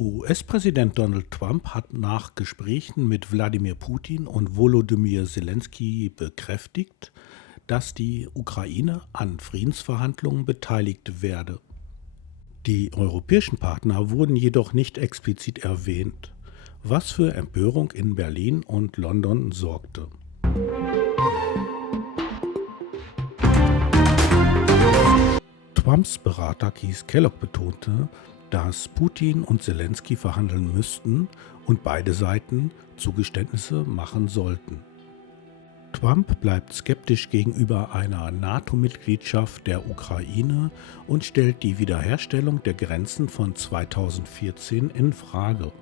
US-Präsident Donald Trump hat nach Gesprächen mit Wladimir Putin und Volodymyr Zelensky bekräftigt, dass die Ukraine an Friedensverhandlungen beteiligt werde. Die europäischen Partner wurden jedoch nicht explizit erwähnt, was für Empörung in Berlin und London sorgte. Trumps Berater Keith Kellogg betonte, dass Putin und Zelensky verhandeln müssten und beide Seiten Zugeständnisse machen sollten. Trump bleibt skeptisch gegenüber einer NATO-Mitgliedschaft der Ukraine und stellt die Wiederherstellung der Grenzen von 2014 in Frage.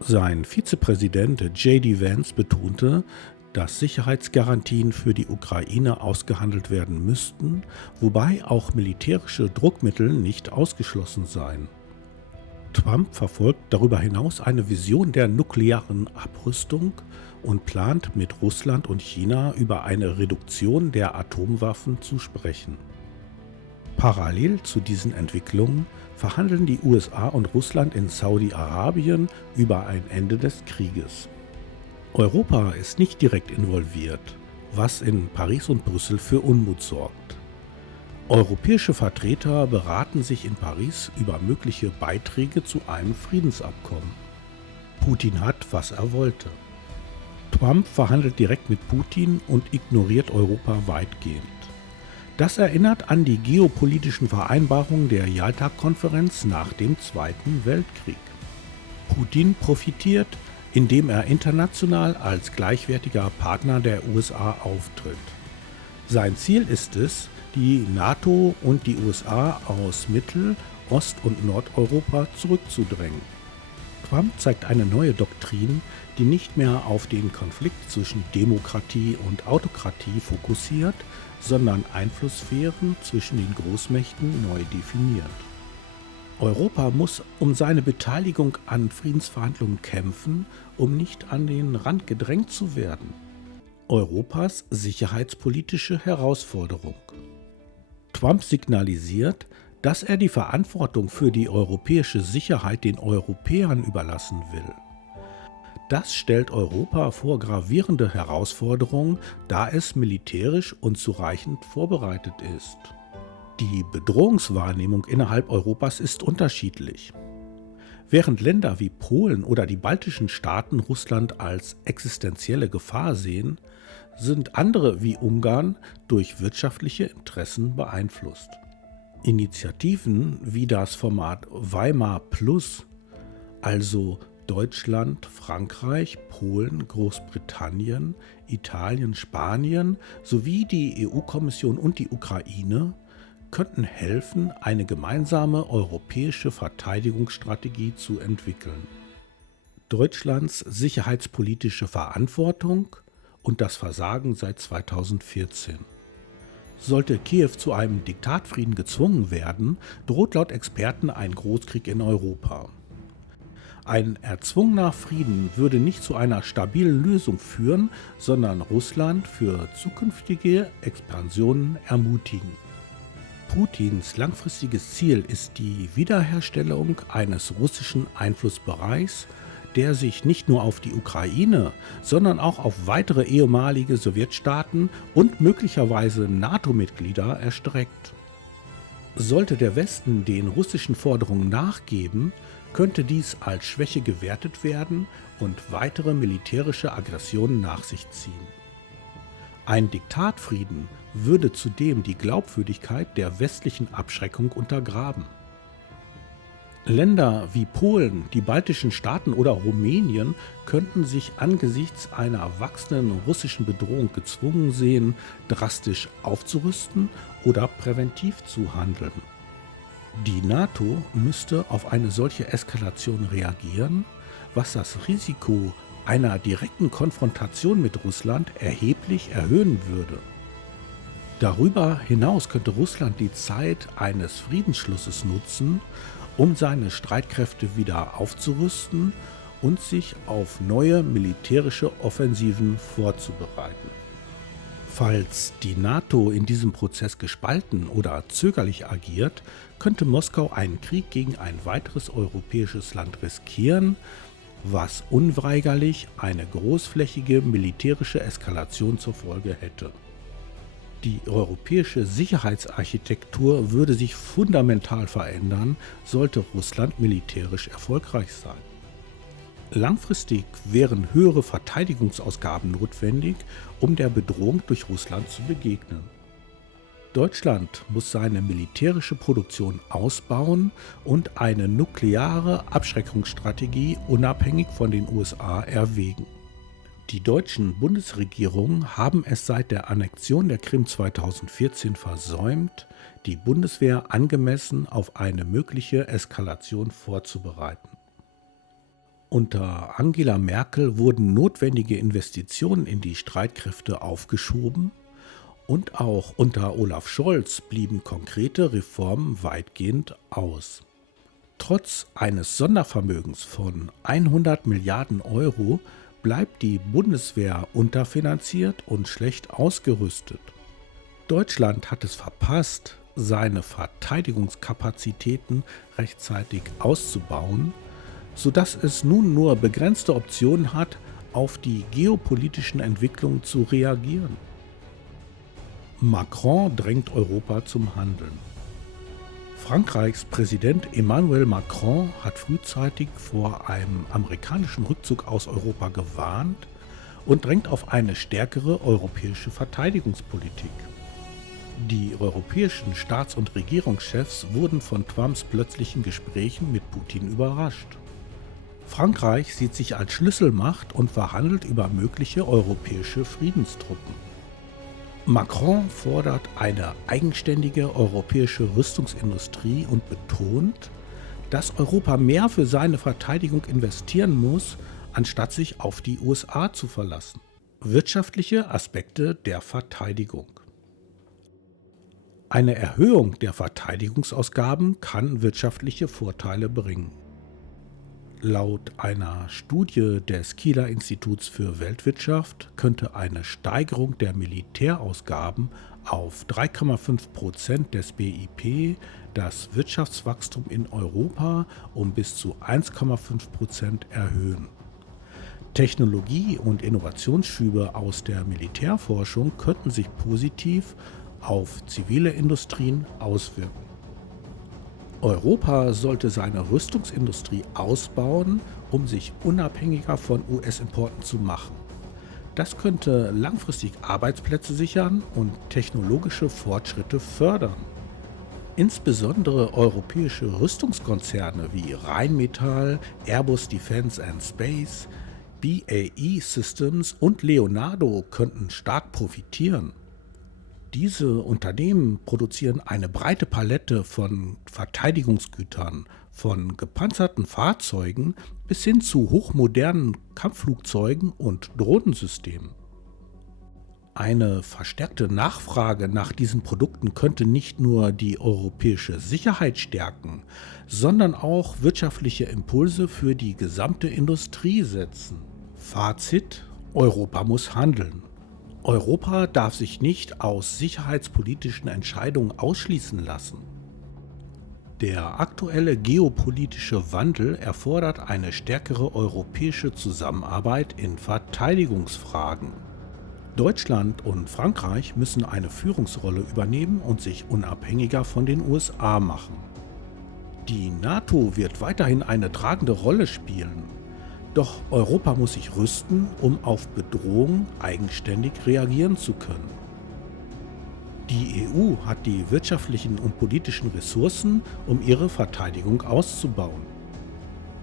Sein Vizepräsident J.D. Vance betonte, dass Sicherheitsgarantien für die Ukraine ausgehandelt werden müssten, wobei auch militärische Druckmittel nicht ausgeschlossen seien. Trump verfolgt darüber hinaus eine Vision der nuklearen Abrüstung und plant mit Russland und China über eine Reduktion der Atomwaffen zu sprechen. Parallel zu diesen Entwicklungen verhandeln die USA und Russland in Saudi-Arabien über ein Ende des Krieges. Europa ist nicht direkt involviert, was in Paris und Brüssel für Unmut sorgt. Europäische Vertreter beraten sich in Paris über mögliche Beiträge zu einem Friedensabkommen. Putin hat, was er wollte. Trump verhandelt direkt mit Putin und ignoriert Europa weitgehend. Das erinnert an die geopolitischen Vereinbarungen der Jalta-Konferenz nach dem Zweiten Weltkrieg. Putin profitiert, indem er international als gleichwertiger Partner der USA auftritt. Sein Ziel ist es, die NATO und die USA aus Mittel-, Ost- und Nordeuropa zurückzudrängen. Trump zeigt eine neue Doktrin, die nicht mehr auf den Konflikt zwischen Demokratie und Autokratie fokussiert, sondern Einflusssphären zwischen den Großmächten neu definiert. Europa muss um seine Beteiligung an Friedensverhandlungen kämpfen, um nicht an den Rand gedrängt zu werden. Europas sicherheitspolitische Herausforderung. Trump signalisiert, dass er die Verantwortung für die europäische Sicherheit den Europäern überlassen will. Das stellt Europa vor gravierende Herausforderungen, da es militärisch unzureichend vorbereitet ist. Die Bedrohungswahrnehmung innerhalb Europas ist unterschiedlich. Während Länder wie Polen oder die baltischen Staaten Russland als existenzielle Gefahr sehen, sind andere wie Ungarn durch wirtschaftliche Interessen beeinflusst. Initiativen wie das Format Weimar Plus, also Deutschland, Frankreich, Polen, Großbritannien, Italien, Spanien sowie die EU-Kommission und die Ukraine, könnten helfen, eine gemeinsame europäische Verteidigungsstrategie zu entwickeln. Deutschlands sicherheitspolitische Verantwortung und das Versagen seit 2014. Sollte Kiew zu einem Diktatfrieden gezwungen werden, droht laut Experten ein Großkrieg in Europa. Ein erzwungener Frieden würde nicht zu einer stabilen Lösung führen, sondern Russland für zukünftige Expansionen ermutigen. Putins langfristiges Ziel ist die Wiederherstellung eines russischen Einflussbereichs, der sich nicht nur auf die Ukraine, sondern auch auf weitere ehemalige Sowjetstaaten und möglicherweise NATO-Mitglieder erstreckt. Sollte der Westen den russischen Forderungen nachgeben, könnte dies als Schwäche gewertet werden und weitere militärische Aggressionen nach sich ziehen. Ein Diktatfrieden würde zudem die Glaubwürdigkeit der westlichen Abschreckung untergraben. Länder wie Polen, die baltischen Staaten oder Rumänien könnten sich angesichts einer wachsenden russischen Bedrohung gezwungen sehen, drastisch aufzurüsten oder präventiv zu handeln. Die NATO müsste auf eine solche Eskalation reagieren, was das Risiko einer direkten Konfrontation mit Russland erheblich erhöhen würde. Darüber hinaus könnte Russland die Zeit eines Friedensschlusses nutzen, um seine Streitkräfte wieder aufzurüsten und sich auf neue militärische Offensiven vorzubereiten. Falls die NATO in diesem Prozess gespalten oder zögerlich agiert, könnte Moskau einen Krieg gegen ein weiteres europäisches Land riskieren, was unweigerlich eine großflächige militärische Eskalation zur Folge hätte. Die europäische Sicherheitsarchitektur würde sich fundamental verändern, sollte Russland militärisch erfolgreich sein. Langfristig wären höhere Verteidigungsausgaben notwendig, um der Bedrohung durch Russland zu begegnen. Deutschland muss seine militärische Produktion ausbauen und eine nukleare Abschreckungsstrategie unabhängig von den USA erwägen. Die deutschen Bundesregierungen haben es seit der Annexion der Krim 2014 versäumt, die Bundeswehr angemessen auf eine mögliche Eskalation vorzubereiten. Unter Angela Merkel wurden notwendige Investitionen in die Streitkräfte aufgeschoben und auch unter Olaf Scholz blieben konkrete Reformen weitgehend aus. Trotz eines Sondervermögens von 100 Milliarden Euro bleibt die Bundeswehr unterfinanziert und schlecht ausgerüstet. Deutschland hat es verpasst, seine Verteidigungskapazitäten rechtzeitig auszubauen, sodass es nun nur begrenzte Optionen hat, auf die geopolitischen Entwicklungen zu reagieren. Macron drängt Europa zum Handeln. Frankreichs Präsident Emmanuel Macron hat frühzeitig vor einem amerikanischen Rückzug aus Europa gewarnt und drängt auf eine stärkere europäische Verteidigungspolitik. Die europäischen Staats- und Regierungschefs wurden von Trumps plötzlichen Gesprächen mit Putin überrascht. Frankreich sieht sich als Schlüsselmacht und verhandelt über mögliche europäische Friedenstruppen. Macron fordert eine eigenständige europäische Rüstungsindustrie und betont, dass Europa mehr für seine Verteidigung investieren muss, anstatt sich auf die USA zu verlassen. Wirtschaftliche Aspekte der Verteidigung. Eine Erhöhung der Verteidigungsausgaben kann wirtschaftliche Vorteile bringen. Laut einer Studie des Kieler Instituts für Weltwirtschaft könnte eine Steigerung der Militärausgaben auf 3,5% des BIP das Wirtschaftswachstum in Europa um bis zu 1,5% erhöhen. Technologie- und Innovationsschübe aus der Militärforschung könnten sich positiv auf zivile Industrien auswirken. Europa sollte seine Rüstungsindustrie ausbauen, um sich unabhängiger von US-Importen zu machen. Das könnte langfristig Arbeitsplätze sichern und technologische Fortschritte fördern. Insbesondere europäische Rüstungskonzerne wie Rheinmetall, Airbus Defence and Space, BAE Systems und Leonardo könnten stark profitieren. Diese Unternehmen produzieren eine breite Palette von Verteidigungsgütern, von gepanzerten Fahrzeugen bis hin zu hochmodernen Kampfflugzeugen und Drohnensystemen. Eine verstärkte Nachfrage nach diesen Produkten könnte nicht nur die europäische Sicherheit stärken, sondern auch wirtschaftliche Impulse für die gesamte Industrie setzen. Fazit: Europa muss handeln. Europa darf sich nicht aus sicherheitspolitischen Entscheidungen ausschließen lassen. Der aktuelle geopolitische Wandel erfordert eine stärkere europäische Zusammenarbeit in Verteidigungsfragen. Deutschland und Frankreich müssen eine Führungsrolle übernehmen und sich unabhängiger von den USA machen. Die NATO wird weiterhin eine tragende Rolle spielen. Doch Europa muss sich rüsten, um auf Bedrohungen eigenständig reagieren zu können. Die EU hat die wirtschaftlichen und politischen Ressourcen, um ihre Verteidigung auszubauen.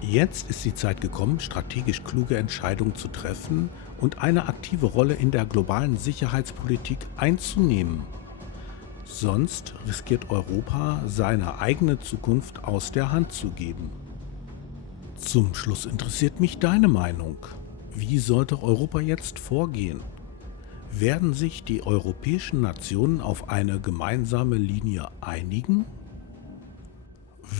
Jetzt ist die Zeit gekommen, strategisch kluge Entscheidungen zu treffen und eine aktive Rolle in der globalen Sicherheitspolitik einzunehmen. Sonst riskiert Europa, seine eigene Zukunft aus der Hand zu geben. Zum Schluss interessiert mich deine Meinung. Wie sollte Europa jetzt vorgehen? Werden sich die europäischen Nationen auf eine gemeinsame Linie einigen?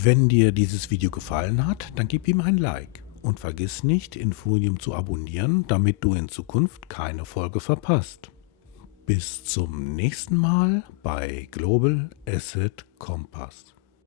Wenn dir dieses Video gefallen hat, dann gib ihm ein Like und vergiss nicht, Infonium zu abonnieren, damit du in Zukunft keine Folge verpasst. Bis zum nächsten Mal bei Global Asset Kompass.